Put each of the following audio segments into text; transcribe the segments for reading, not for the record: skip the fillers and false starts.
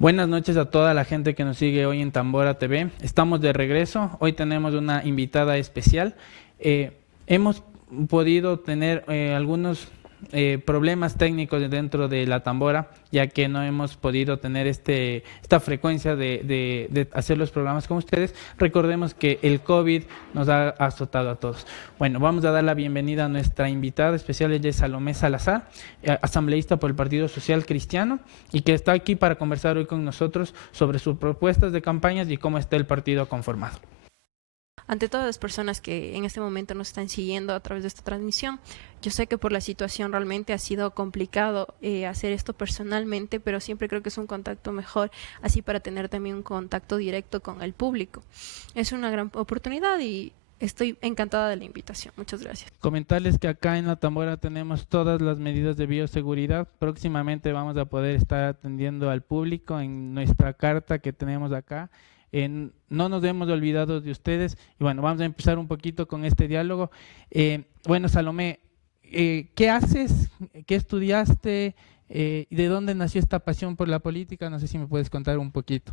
Buenas noches a toda la gente que nos sigue hoy en Tambora TV. Estamos de regreso. Hoy tenemos una invitada especial. Hemos podido tener algunos problemas técnicos dentro de la Tambora, ya que no hemos podido tener esta frecuencia de hacer los programas con ustedes. Recordemos que el COVID nos ha azotado a todos. Bueno, vamos a dar la bienvenida a nuestra invitada especial, ella es Salomé Salazar, asambleísta por el Partido Social Cristiano, y que está aquí para conversar hoy con nosotros sobre sus propuestas de campañas y cómo está el partido conformado. Ante todas las personas que en este momento nos están siguiendo a través de esta transmisión, yo sé que por la situación realmente ha sido complicado hacer esto personalmente, pero siempre creo que es un contacto mejor, así para tener también un contacto directo con el público. Es una gran oportunidad y estoy encantada de la invitación. Muchas gracias. Comentarles que acá en La Tambora tenemos todas las medidas de bioseguridad. Próximamente vamos a poder estar atendiendo al público en nuestra carta que tenemos acá. No nos hemos olvidado de ustedes y bueno, vamos a empezar un poquito con este diálogo. Bueno, Salomé, ¿qué haces? ¿Qué estudiaste? ¿Y de dónde nació esta pasión por la política? No sé si me puedes contar un poquito.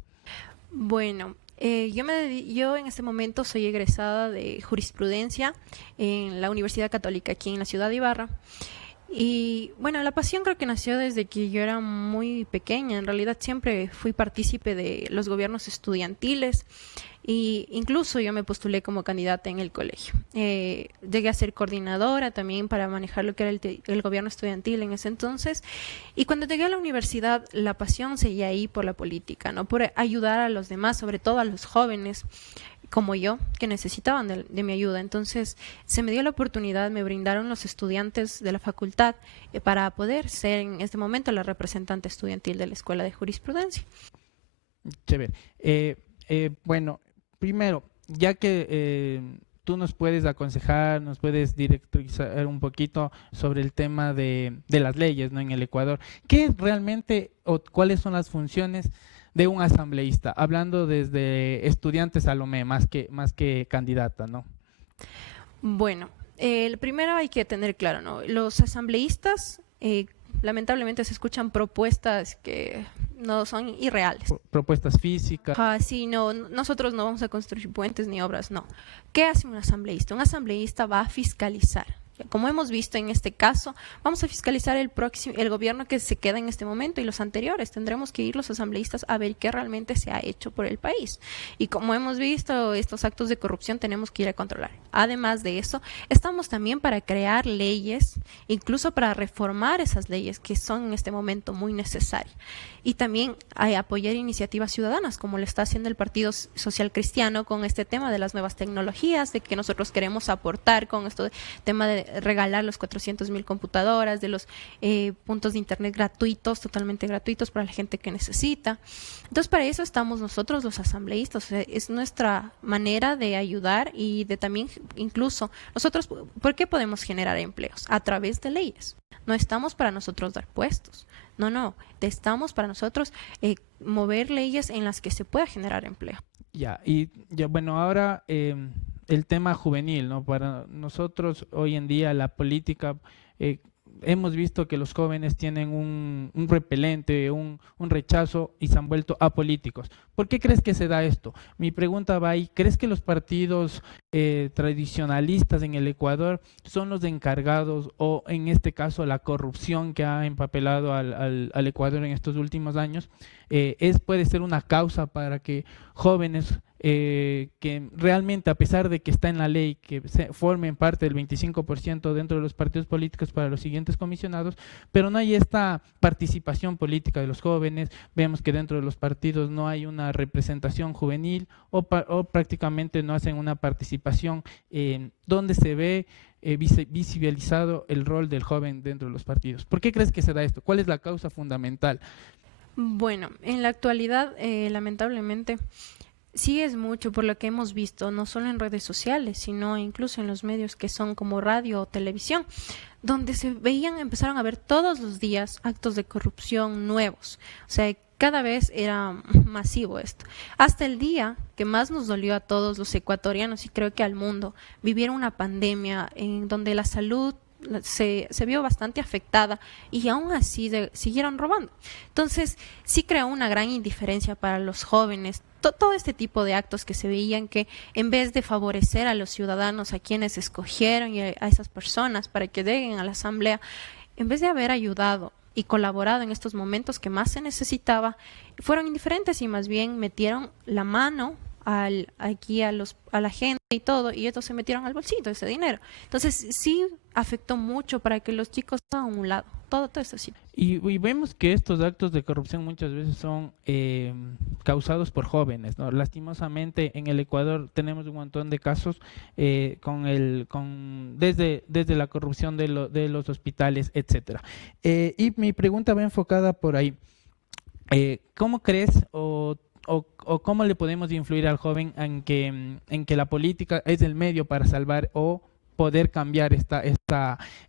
Bueno, yo en este momento soy egresada de jurisprudencia en la Universidad Católica aquí en la ciudad de Ibarra. Y bueno, la pasión creo que nació desde que yo era muy pequeña. En realidad siempre fui partícipe de los gobiernos estudiantiles y incluso yo me postulé como candidata en el colegio. Llegué a ser coordinadora también para manejar lo que era el gobierno estudiantil en ese entonces. Y cuando llegué a la universidad, la pasión seguía ahí por la política, ¿no? Por ayudar a los demás, sobre todo a los jóvenes como yo, que necesitaban de mi ayuda. Entonces se me dio la oportunidad, me brindaron los estudiantes de la facultad para poder ser en este momento la representante estudiantil de la Escuela de Jurisprudencia. Chévere. Bueno, primero, ya que tú nos puedes aconsejar, nos puedes directrizar un poquito sobre el tema de las leyes, ¿no? En el Ecuador, ¿qué realmente o cuáles son las funciones de un asambleísta? Hablando desde estudiante Salomé, más que candidata, ¿no? Bueno, primero hay que tener claro, ¿no? Los asambleístas lamentablemente se escuchan propuestas que no son irreales. Propuestas físicas. Sí, no, nosotros no vamos a construir puentes ni obras, no. ¿Qué hace un asambleísta? Un asambleísta va a fiscalizar. Como hemos visto en este caso, vamos a fiscalizar el gobierno que se queda en este momento y los anteriores. Tendremos que ir los asambleístas a ver qué realmente se ha hecho por el país. Y como hemos visto, estos actos de corrupción tenemos que ir a controlar. Además de eso, estamos también para crear leyes, incluso para reformar esas leyes que son en este momento muy necesarias. Y también apoyar iniciativas ciudadanas, como lo está haciendo el Partido Social Cristiano con este tema de las nuevas tecnologías, de que nosotros queremos aportar con este tema de regalar los 400,000 computadoras, de los puntos de internet gratuitos, totalmente gratuitos para la gente que necesita. Entonces, para eso estamos nosotros los asambleístas. O sea, es nuestra manera de ayudar y de también, incluso, nosotros, ¿por qué podemos generar empleos? A través de leyes. No estamos para nosotros dar puestos. No, estamos para nosotros mover leyes en las que se pueda generar empleo. Ya, y ya, bueno, ahora el tema juvenil, ¿no? Para nosotros hoy en día la política, hemos visto que los jóvenes tienen un repelente, un rechazo y se han vuelto apolíticos. ¿Por qué crees que se da esto? Mi pregunta va ahí, ¿crees que los partidos tradicionalistas en el Ecuador son los encargados o en este caso la corrupción que ha empapelado al Ecuador en estos últimos años puede ser una causa para que jóvenes que realmente, a pesar de que está en la ley, que formen parte del 25% dentro de los partidos políticos para los siguientes comisionados, pero no hay esta participación política de los jóvenes? Vemos que dentro de los partidos no hay una representación juvenil o prácticamente no hacen una participación donde se ve visibilizado el rol del joven dentro de los partidos. ¿Por qué crees que se da esto? ¿Cuál es la causa fundamental? Bueno, en la actualidad, lamentablemente, sí es mucho por lo que hemos visto, no solo en redes sociales, sino incluso en los medios que son como radio o televisión, donde empezaron a ver todos los días actos de corrupción nuevos. O sea, cada vez era masivo esto. Hasta el día que más nos dolió a todos los ecuatorianos y creo que al mundo, vivir una pandemia en donde la salud se vio bastante afectada y aún así siguieron robando. Entonces, sí creó una gran indiferencia para los jóvenes. Todo este tipo de actos que se veían que en vez de favorecer a los ciudadanos, a quienes escogieron y a esas personas para que lleguen a la asamblea, en vez de haber ayudado y colaborado en estos momentos que más se necesitaba, fueron indiferentes y más bien metieron la mano aquí a la gente y todo, y estos se metieron al bolsillo ese dinero. Entonces sí afectó mucho para que los chicos a un lado, todo esto así. Y vemos que estos actos de corrupción muchas veces son causados por jóvenes, ¿no? Lastimosamente en el Ecuador tenemos un montón de casos desde la corrupción de los hospitales, etcétera. Y mi pregunta va enfocada por ahí. ¿Cómo crees o cómo le podemos influir al joven en que la política es el medio para salvar o poder cambiar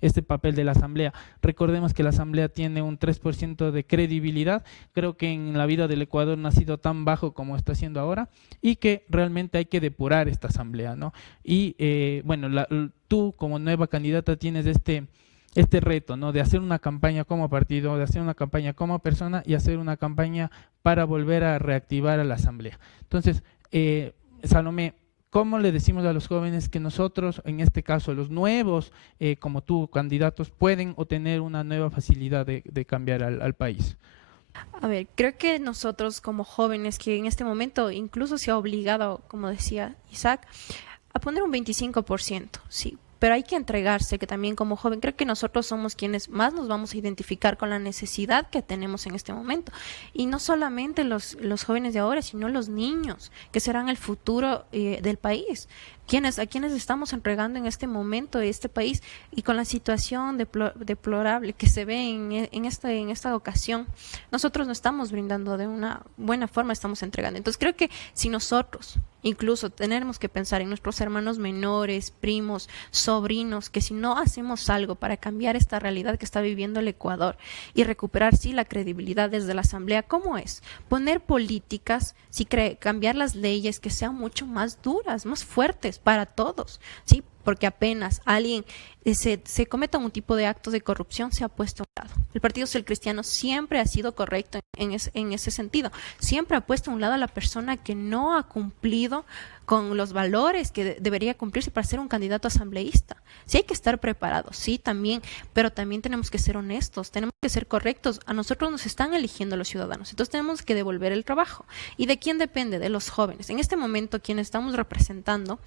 este papel de la Asamblea? Recordemos que la Asamblea tiene un 3% de credibilidad. Creo que en la vida del Ecuador no ha sido tan bajo como está siendo ahora y que realmente hay que depurar esta Asamblea, ¿no? Y bueno, tú como nueva candidata tienes este reto, ¿no? De hacer una campaña como partido, de hacer una campaña como persona y hacer una campaña para volver a reactivar a la Asamblea. Entonces, Salomé, ¿cómo le decimos a los jóvenes que nosotros, en este caso los nuevos, como tú, candidatos, pueden obtener una nueva facilidad de cambiar al país? A ver, creo que nosotros como jóvenes, que en este momento incluso se ha obligado, como decía Isaac, a poner un 25%, sí, pero hay que entregarse, que también como joven, creo que nosotros somos quienes más nos vamos a identificar con la necesidad que tenemos en este momento. Y no solamente los jóvenes de ahora, sino los niños, que serán el futuro del país. A quienes estamos entregando en este momento este país y con la situación deplorable que se ve en esta ocasión, nosotros no estamos brindando de una buena forma, estamos entregando. Entonces creo que si nosotros incluso tenemos que pensar en nuestros hermanos menores, primos, sobrinos, que si no hacemos algo para cambiar esta realidad que está viviendo el Ecuador y recuperar sí la credibilidad desde la Asamblea, ¿cómo es? Poner políticas, sí, cambiar las leyes que sean mucho más duras, más fuertes para todos, ¿sí? Porque apenas alguien se cometa un tipo de actos de corrupción, se ha puesto a un lado. El Partido Social Cristiano siempre ha sido correcto en ese sentido. Siempre ha puesto a un lado a la persona que no ha cumplido con los valores que debería cumplirse para ser un candidato asambleísta. Sí hay que estar preparados, sí, también, pero también tenemos que ser honestos, tenemos que ser correctos. A nosotros nos están eligiendo los ciudadanos, entonces tenemos que devolver el trabajo. ¿Y de quién depende? De los jóvenes. En este momento, quienes estamos representando,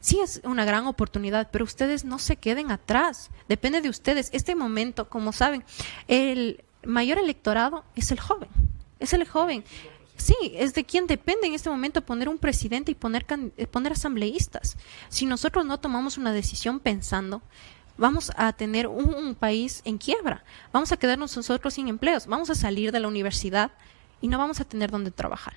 sí es una gran oportunidad, pero ustedes no se queden atrás. Depende de ustedes. Este momento, como saben, el mayor electorado es el joven. Es el joven. Sí, es de quien depende en este momento poner un presidente y poner asambleístas. Si nosotros no tomamos una decisión pensando, vamos a tener un país en quiebra. Vamos a quedarnos nosotros sin empleos. Vamos a salir de la universidad y no vamos a tener dónde trabajar.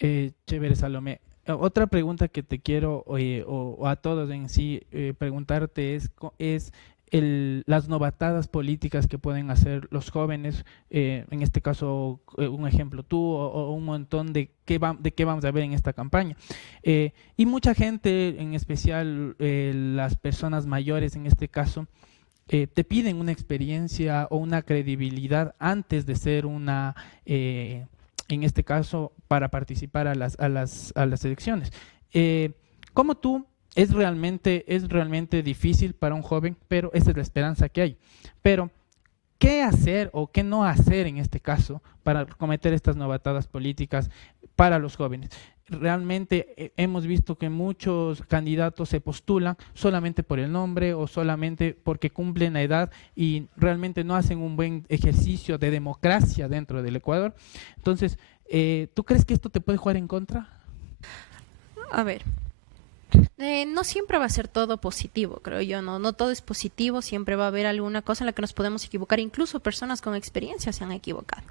Chévere, Salomé. Otra pregunta que te quiero, o a todos en sí, preguntarte es las novatadas políticas que pueden hacer los jóvenes, en este caso, un ejemplo tú, o un montón de qué vamos a ver en esta campaña. Y mucha gente, en especial las personas mayores en este caso, te piden una experiencia o una credibilidad antes de ser en este caso, para participar a las elecciones. ¿Cómo tú? Es realmente difícil para un joven, pero esa es la esperanza que hay. Pero, ¿qué hacer o qué no hacer en este caso para cometer estas novatadas políticas para los jóvenes? Realmente hemos visto que muchos candidatos se postulan solamente por el nombre o solamente porque cumplen la edad y realmente no hacen un buen ejercicio de democracia dentro del Ecuador. Entonces, ¿tú crees que esto te puede jugar en contra? A ver, no siempre va a ser todo positivo, creo yo, no todo es positivo, siempre va a haber alguna cosa en la que nos podemos equivocar, incluso personas con experiencia se han equivocado.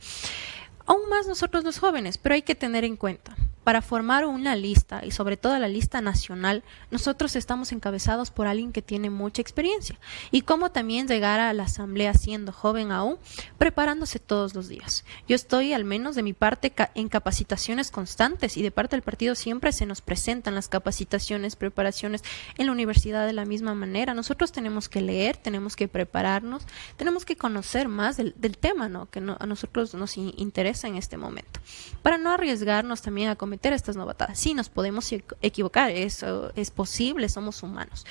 Aún más nosotros los jóvenes, pero hay que tener en cuenta, para formar una lista, y sobre todo la lista nacional, nosotros estamos encabezados por alguien que tiene mucha experiencia. Y cómo también llegar a la asamblea siendo joven aún, preparándose todos los días. Yo estoy, al menos de mi parte, en capacitaciones constantes, y de parte del partido siempre se nos presentan las capacitaciones, preparaciones en la universidad de la misma manera. Nosotros tenemos que leer, tenemos que prepararnos, tenemos que conocer más del tema, ¿no? Que a nosotros nos interesa en este momento, para no arriesgarnos también a cometer estas novatadas. Sí, nos podemos equivocar, eso es posible, somos humanos.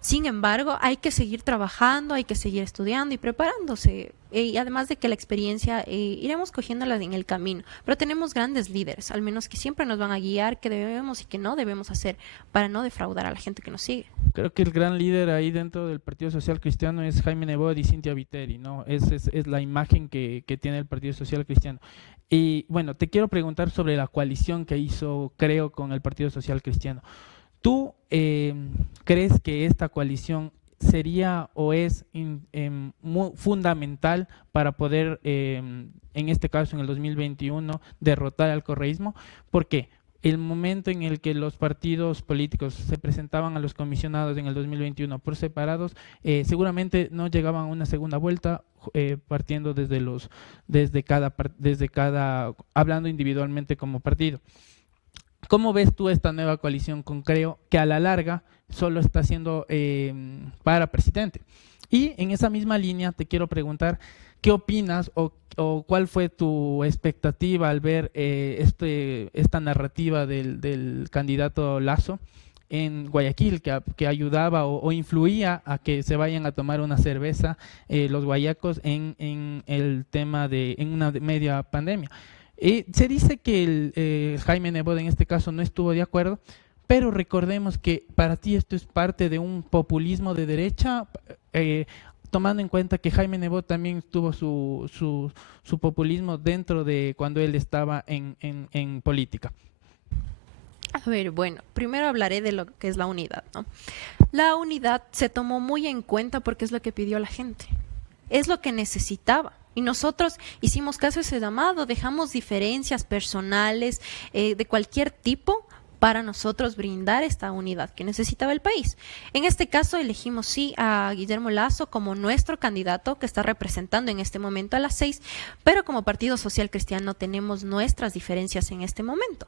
Sin embargo, hay que seguir trabajando, hay que seguir estudiando y preparándose. Y además de que la experiencia iremos cogiéndola en el camino. Pero tenemos grandes líderes, al menos que siempre nos van a guiar qué debemos y qué no debemos hacer para no defraudar a la gente que nos sigue. Creo que el gran líder ahí dentro del Partido Social Cristiano es Jaime Nebot y Cintia Viteri, ¿no? Es la imagen que tiene el Partido Social Cristiano. Y bueno, te quiero preguntar sobre la coalición que hizo, creo, con el Partido Social Cristiano. ¿Tú crees que esta coalición sería o es fundamental para poder, en este caso en el 2021, derrotar al correísmo? ¿Por qué? El momento en el que los partidos políticos se presentaban a los comisionados en el 2021 por separados, seguramente no llegaban a una segunda vuelta, partiendo desde cada, hablando individualmente como partido. ¿Cómo ves tú esta nueva coalición con Creo, que a la larga solo está siendo para presidente? Y en esa misma línea te quiero preguntar, ¿qué opinas o cuál fue tu expectativa al ver esta narrativa del candidato Lasso en Guayaquil, que ayudaba o influía a que se vayan a tomar una cerveza los guayacos en el tema en una media pandemia? Se dice que Jaime Nebot en este caso no estuvo de acuerdo, pero recordemos que para ti esto es parte de un populismo de derecha, tomando en cuenta que Jaime Nebot también tuvo su populismo dentro de cuando él estaba en política. A ver, bueno, primero hablaré de lo que es la unidad, ¿no? La unidad se tomó muy en cuenta porque es lo que pidió la gente, es lo que necesitaba. Y nosotros hicimos caso a ese llamado, dejamos diferencias personales de cualquier tipo para nosotros brindar esta unidad que necesitaba el país. En este caso elegimos sí a Guillermo Lasso como nuestro candidato que está representando en este momento a las 6, pero como Partido Social Cristiano tenemos nuestras diferencias en este momento.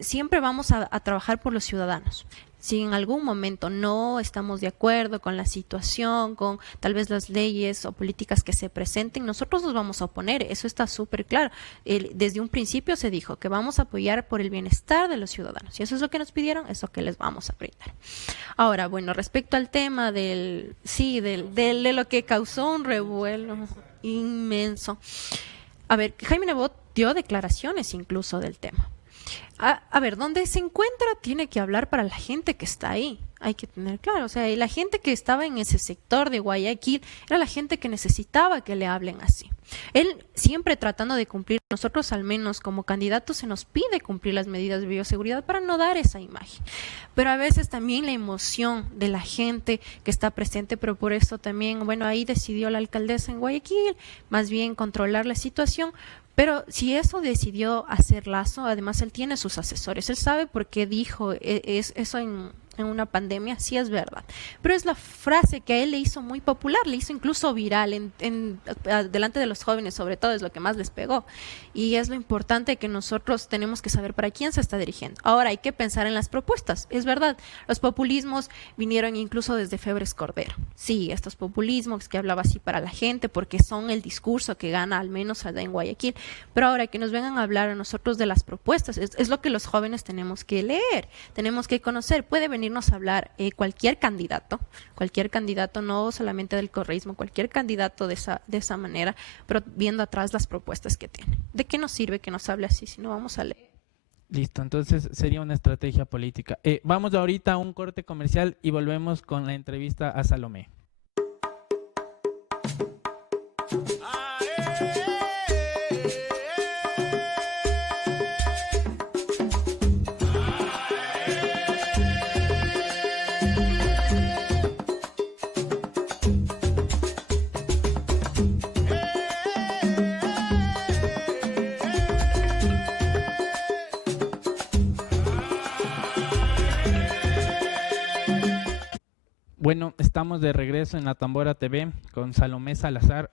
Siempre vamos a trabajar por los ciudadanos. Si en algún momento no estamos de acuerdo con la situación, con tal vez las leyes o políticas que se presenten, nosotros nos vamos a oponer, eso está súper claro. Desde un principio se dijo que vamos a apoyar por el bienestar de los ciudadanos, y eso es lo que nos pidieron, eso que les vamos a brindar. Ahora, bueno, respecto al tema de lo que causó un revuelo inmenso. A ver, Jaime Nebot dio declaraciones incluso del tema. A ver, donde se encuentra tiene que hablar para la gente que está ahí. Hay que tener claro, o sea, la gente que estaba en ese sector de Guayaquil era la gente que necesitaba que le hablen así. Él siempre tratando de cumplir, nosotros al menos como candidatos se nos pide cumplir las medidas de bioseguridad para no dar esa imagen. Pero a veces también la emoción de la gente que está presente, pero por eso también, bueno, ahí decidió la alcaldesa en Guayaquil, más bien controlar la situación. Pero si eso decidió hacer Lasso, además él tiene sus asesores, él sabe por qué dijo eso en una pandemia, sí es verdad. Pero es la frase que a él le hizo muy popular, le hizo incluso viral delante de los jóvenes, sobre todo es lo que más les pegó. Y es lo importante que nosotros tenemos que saber para quién se está dirigiendo. Ahora hay que pensar en las propuestas, es verdad, los populismos vinieron incluso desde Febres Cordero. Sí, estos populismos que hablaba así para la gente, porque son el discurso que gana al menos allá en Guayaquil. Pero ahora que nos vengan a hablar a nosotros de las propuestas, es lo que los jóvenes tenemos que leer, tenemos que conocer. Puede venirnos a hablar cualquier candidato, no solamente del correísmo, cualquier candidato de esa manera, pero viendo atrás las propuestas que tiene. ¿De qué nos sirve que nos hable así si no vamos a leer? Listo, entonces sería una estrategia política. Vamos ahorita a un corte comercial y volvemos con la entrevista a Salomé. Bueno, estamos de regreso en La Tambora TV con Salomé Salazar,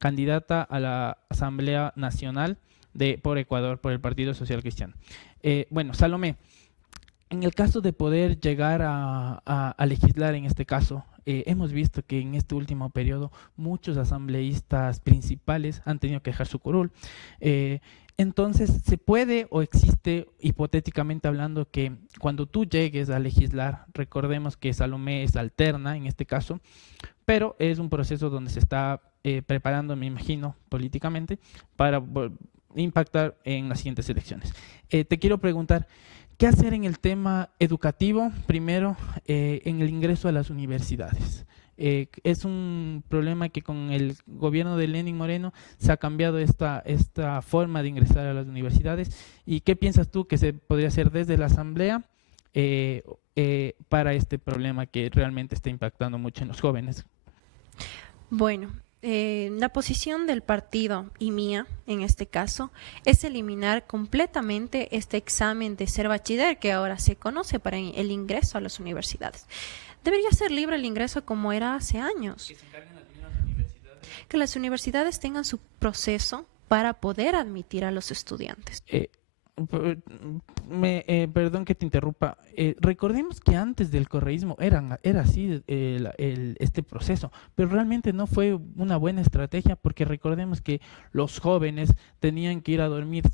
candidata a la Asamblea Nacional por Ecuador, por el Partido Social Cristiano. Bueno, Salomé, en el caso de poder llegar a legislar en este caso, hemos visto que en este último periodo muchos asambleístas principales han tenido que dejar su curul. Entonces, ¿se puede o existe, hipotéticamente hablando, que cuando tú llegues a legislar, recordemos que Salomé es alterna en este caso, pero es un proceso donde se está preparando, me imagino, políticamente, para impactar en las siguientes elecciones? Te quiero preguntar, ¿qué hacer en el tema educativo? Primero, en el ingreso a las universidades. Es un problema que con el gobierno de Lenín Moreno se ha cambiado esta forma de ingresar a las universidades. ¿Y qué piensas tú que se podría hacer desde la Asamblea para este problema que realmente está impactando mucho en los jóvenes? Bueno, la posición del partido y mía, en este caso, es eliminar completamente este examen de ser bachiller que ahora se conoce para el ingreso a las universidades. Debería ser libre el ingreso como era hace años. Que se encarguen las mismas universidades. Que las universidades tengan su proceso para poder admitir a los estudiantes. Perdón que te interrumpa. Recordemos que antes del correísmo era así este proceso, pero realmente no fue una buena estrategia, porque recordemos que los jóvenes tenían que ir a dormir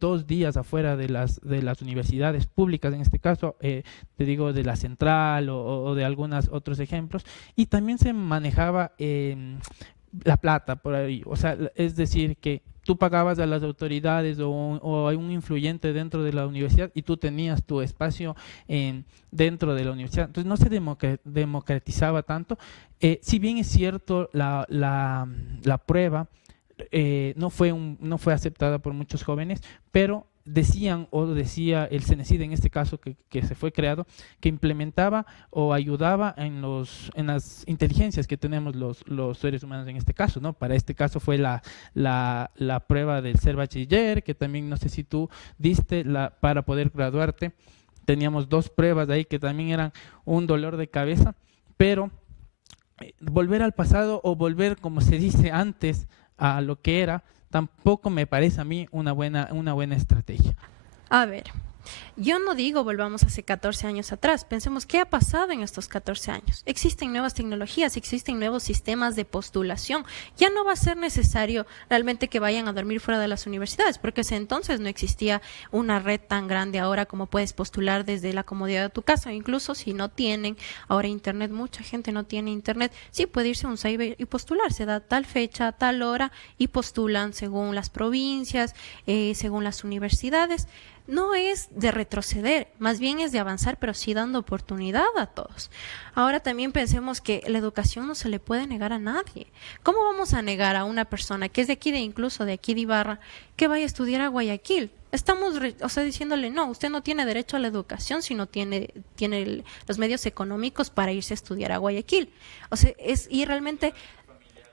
2 días afuera de las universidades públicas, en este caso, te digo, de la Central o de algunos otros ejemplos, y también se manejaba la plata por ahí, o sea, es decir, que tú pagabas a las autoridades o a un influyente dentro de la universidad y tú tenías tu espacio dentro de la universidad. Entonces no se democratizaba tanto. Si bien es cierto, la prueba no fue aceptada por muchos jóvenes, pero decía el CENESID, en este caso que se fue creado, que implementaba o ayudaba en las inteligencias que tenemos los seres humanos en este caso, ¿no? Para este caso fue la prueba del ser bachiller, que también no sé si tú diste para poder graduarte. Teníamos 2 pruebas ahí que también eran un dolor de cabeza, pero volver al pasado o volver, como se dice antes, a lo que era, tampoco me parece a mí una buena estrategia. A ver, yo no digo volvamos hace 14 años atrás, pensemos qué ha pasado en estos 14 años. Existen nuevas tecnologías, existen nuevos sistemas de postulación. Ya no va a ser necesario realmente que vayan a dormir fuera de las universidades, porque ese entonces no existía una red tan grande ahora como puedes postular desde la comodidad de tu casa. Incluso si no tienen ahora internet, mucha gente no tiene internet, sí puede irse a un cyber y postular. Se da tal fecha, tal hora y postulan según las provincias, según las universidades. No es de retroceder, más bien es de avanzar, pero sí dando oportunidad a todos. Ahora también pensemos que la educación no se le puede negar a nadie. ¿Cómo vamos a negar a una persona que es de aquí, incluso de aquí de Ibarra, que vaya a estudiar a Guayaquil? Estamos, diciéndole, no, usted no tiene derecho a la educación si no tiene los medios económicos para irse a estudiar a Guayaquil. Y realmente,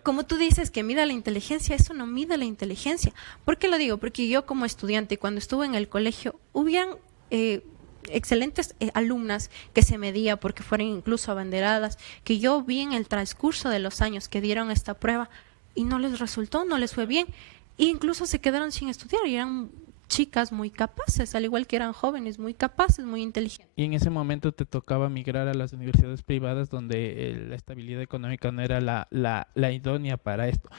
como tú dices que mida la inteligencia, eso no mide la inteligencia. ¿Por qué lo digo? Porque yo como estudiante, cuando estuve en el colegio, hubieran excelentes alumnas que se medía porque fueron incluso abanderadas, que yo vi en el transcurso de los años que dieron esta prueba y no les resultó, no les fue bien. E incluso se quedaron sin estudiar y eran chicas muy capaces, al igual que eran jóvenes muy capaces, muy inteligentes. Y en ese momento te tocaba migrar a las universidades privadas donde la estabilidad económica no era la idónea para esto.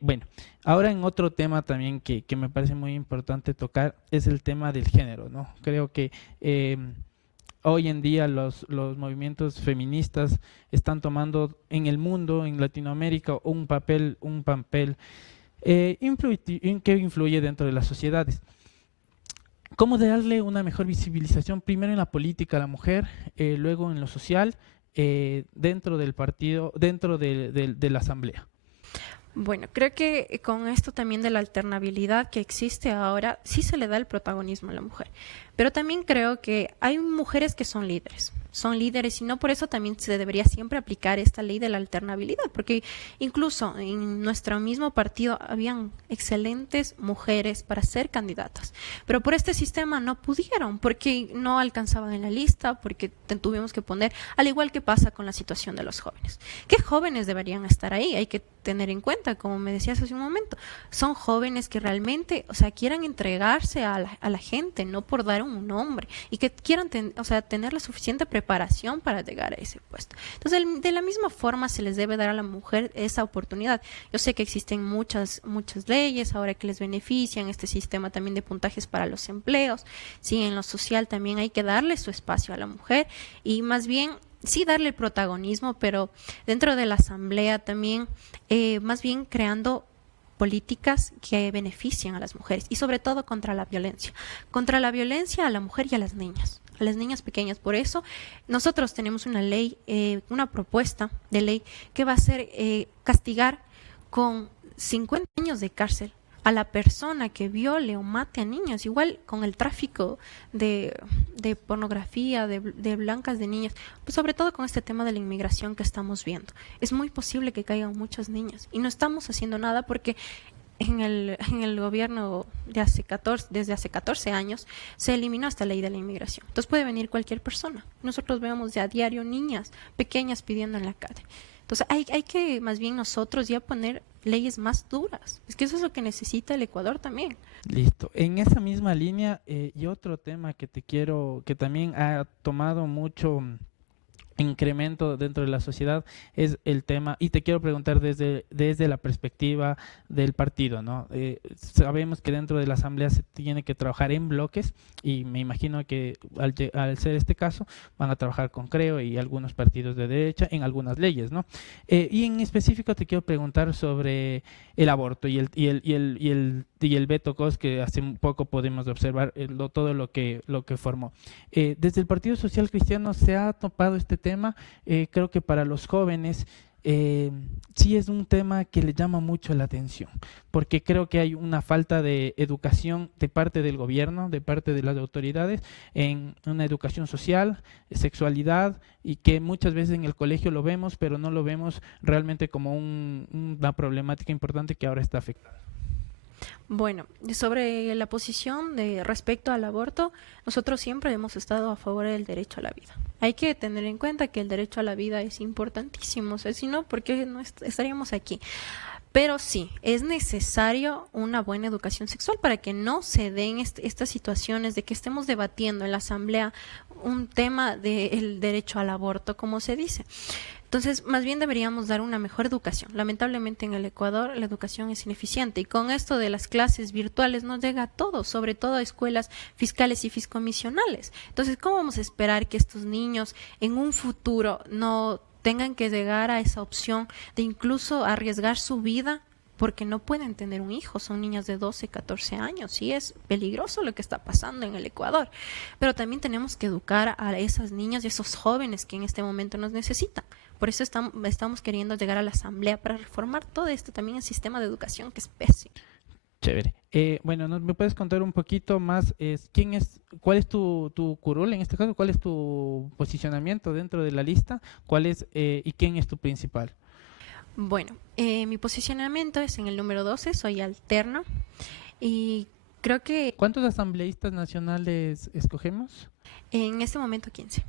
Bueno, ahora en otro tema también que me parece muy importante tocar es el tema del género, ¿no? Creo que hoy en día los movimientos feministas están tomando en el mundo, en Latinoamérica, un papel que influye dentro de las sociedades. ¿Cómo darle una mejor visibilización? Primero en la política a la mujer, luego en lo social, dentro del partido, dentro de la asamblea. Bueno, creo que con esto también de la alternabilidad que existe ahora, sí se le da el protagonismo a la mujer. Pero también creo que hay mujeres que son líderes y no por eso también se debería siempre aplicar esta ley de la alternabilidad, porque incluso en nuestro mismo partido habían excelentes mujeres para ser candidatas, pero por este sistema no pudieron, porque no alcanzaban en la lista, porque tuvimos que poner, al igual que pasa con la situación de los jóvenes. ¿Qué jóvenes deberían estar ahí? Hay que tener en cuenta, como me decías hace un momento, son jóvenes que realmente, o sea, quieran entregarse a la gente, no por dar un nombre, y que quieran tener la suficiente preparación para llegar a ese puesto. Entonces, de la misma forma se les debe dar a la mujer esa oportunidad. Yo sé que existen muchas leyes ahora que les benefician, este sistema también de puntajes para los empleos, sí, en lo social también hay que darle su espacio a la mujer y más bien sí darle el protagonismo, pero dentro de la asamblea también, más bien creando políticas que benefician a las mujeres y sobre todo contra la violencia a la mujer y a las niñas pequeñas. Por eso nosotros tenemos una ley, una propuesta de ley que va a ser castigar con 50 años de cárcel a la persona que viole o mate a niños, igual con el tráfico de pornografía, de blancas, de niñas, pues sobre todo con este tema de la inmigración que estamos viendo. Es muy posible que caigan muchas niñas y no estamos haciendo nada porque en el gobierno desde hace 14 años se eliminó esta ley de la inmigración. Entonces puede venir cualquier persona. Nosotros vemos ya a diario niñas pequeñas pidiendo en la calle. Entonces hay que más bien nosotros ya poner leyes más duras. Es que eso es lo que necesita el Ecuador también. Listo. En esa misma línea, y otro tema que que también ha tomado mucho incremento dentro de la sociedad es el tema, y te quiero preguntar desde la perspectiva del partido, ¿no? Sabemos que dentro de la asamblea se tiene que trabajar en bloques y me imagino que al ser este caso van a trabajar con Creo y algunos partidos de derecha en algunas leyes, ¿no? Y en específico te quiero preguntar sobre el aborto y el veto COS que hace un poco podemos observar todo lo que formó. Desde el Partido Social Cristiano se ha topado este tema. Creo que para los jóvenes sí es un tema que le llama mucho la atención, porque creo que hay una falta de educación de parte del gobierno, de parte de las autoridades, en una educación social, sexualidad, y que muchas veces en el colegio lo vemos, pero no lo vemos realmente como una problemática importante que ahora está afectando. Bueno, sobre la posición de respecto al aborto, nosotros siempre hemos estado a favor del derecho a la vida. Hay que tener en cuenta que el derecho a la vida es importantísimo, o sea, si no, ¿por qué no estaríamos aquí? Pero sí, es necesario una buena educación sexual para que no se den estas situaciones de que estemos debatiendo en la asamblea un tema del derecho al aborto, como se dice. Entonces, más bien deberíamos dar una mejor educación. Lamentablemente en el Ecuador la educación es ineficiente y con esto de las clases virtuales no llega a todo, sobre todo a escuelas fiscales y fiscomisionales. Entonces, ¿cómo vamos a esperar que estos niños en un futuro no tengan que llegar a esa opción de incluso arriesgar su vida porque no pueden tener un hijo? Son niñas de 12, 14 años y es peligroso lo que está pasando en el Ecuador. Pero también tenemos que educar a esas niñas y esos jóvenes que en este momento nos necesitan. Por eso estamos queriendo llegar a la asamblea para reformar todo esto, también el sistema de educación que es pésimo. Chévere. Bueno, ¿me puedes contar un poquito más? ¿Cuál es tu curul en este caso? ¿Cuál es tu posicionamiento dentro de la lista? ¿Y quién es tu principal? Bueno, mi posicionamiento es en el número 12, soy alterna y creo que ¿Cuántos asambleístas nacionales escogemos? en este momento 15.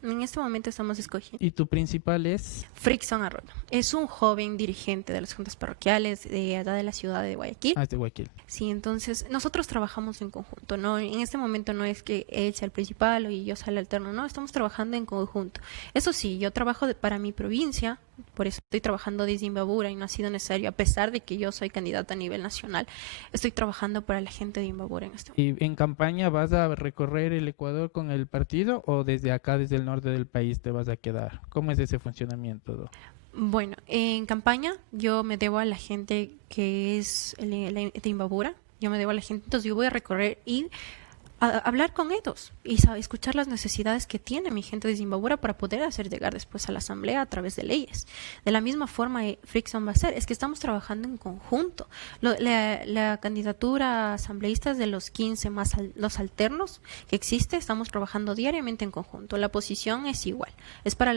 En este momento estamos escogiendo. ¿Y tu principal es? Frickson Arroyo. Es un joven dirigente de las juntas parroquiales de allá de la ciudad de Guayaquil. Ah, es de Guayaquil. Sí, entonces nosotros trabajamos en conjunto, ¿no? En este momento no es que él sea el principal y yo sea el alterno, no, estamos trabajando en conjunto. Eso sí, yo trabajo para mi provincia, por eso estoy trabajando desde Imbabura y no ha sido necesario, a pesar de que yo soy candidata a nivel nacional, estoy trabajando para la gente de Imbabura en este momento. ¿Y en campaña vas a recorrer el Ecuador con el partido o desde acá, desde el norte del país te vas a quedar? ¿Cómo es ese funcionamiento? Bueno, en campaña yo me debo a la gente que es de Imbabura, yo me debo a la gente, entonces yo voy a recorrer y hablar con ellos y escuchar las necesidades que tiene mi gente de Zimbabue para poder hacer llegar después a la asamblea a través de leyes. De la misma forma, Frickson va a ser, es que estamos trabajando en conjunto. La candidatura a asambleístas de los 15 más los alternos que existe, estamos trabajando diariamente en conjunto. La posición es igual, es para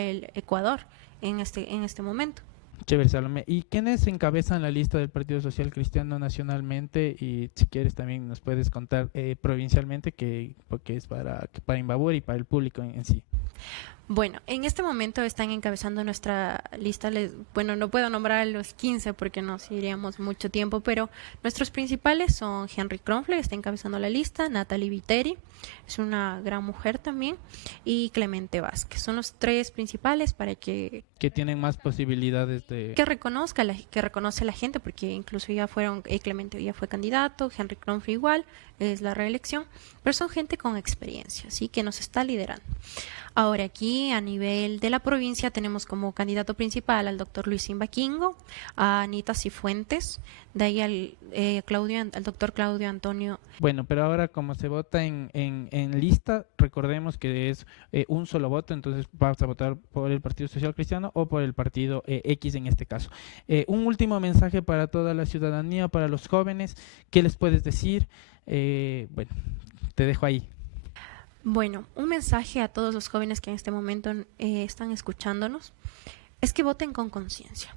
el Ecuador en este momento. Chévere, Salomé. ¿Y quiénes encabezan la lista del Partido Social Cristiano nacionalmente? Y si quieres también nos puedes contar provincialmente, porque es para Imbabura y para el público en sí. Bueno, en este momento están encabezando nuestra lista, bueno, no puedo nombrar a los 15 porque nos iríamos mucho tiempo, pero nuestros principales son Henry Kronfle, que está encabezando la lista, Natalie Viteri, es una gran mujer también, y Clemente Vázquez. Son los tres principales para que tienen más posibilidades de... Que reconoce la gente, porque incluso ya Clemente ya fue candidato, Henry Kronfle igual, es la reelección, pero son gente con experiencia, ¿sí? Que nos está liderando. Ahora aquí a nivel de la provincia tenemos como candidato principal al doctor Luis Imbaquingo, a Anita Cifuentes, de ahí al doctor Claudio Antonio. Bueno, pero ahora como se vota en lista, recordemos que es un solo voto, entonces vas a votar por el Partido Social Cristiano o por el partido X en este caso. Un último mensaje para toda la ciudadanía, para los jóvenes, ¿qué les puedes decir? Bueno, te dejo ahí. Bueno, un mensaje a todos los jóvenes que en este momento están escuchándonos es que voten con conciencia.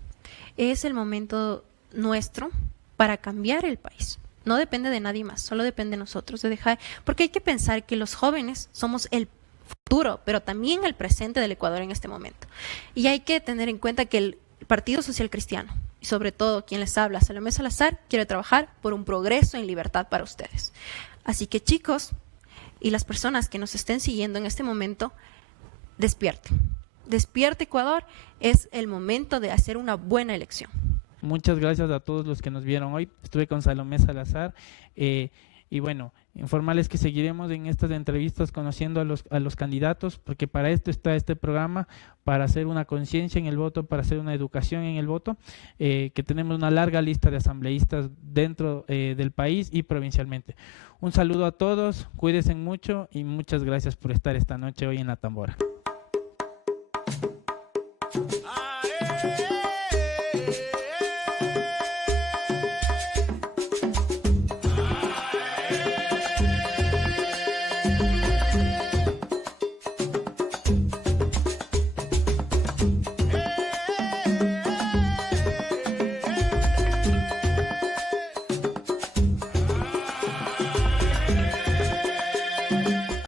Es el momento nuestro para cambiar el país. No depende de nadie más, solo depende de nosotros, porque hay que pensar que los jóvenes somos el futuro, pero también el presente del Ecuador en este momento. Y hay que tener en cuenta que el Partido Social Cristiano, y sobre todo quien les habla, Salomé Salazar, quiere trabajar por un progreso en libertad para ustedes. Así que chicos, y las personas que nos estén siguiendo en este momento, despierten. Despierte Ecuador, es el momento de hacer una buena elección. Muchas gracias a todos los que nos vieron hoy. Estuve con Salomé Salazar y bueno, informarles que seguiremos en estas entrevistas conociendo a los candidatos, porque para esto está este programa, para hacer una conciencia en el voto, para hacer una educación en el voto, que tenemos una larga lista de asambleístas dentro del país y provincialmente. Un saludo a todos, cuídense mucho y muchas gracias por estar esta noche hoy en La Tambora.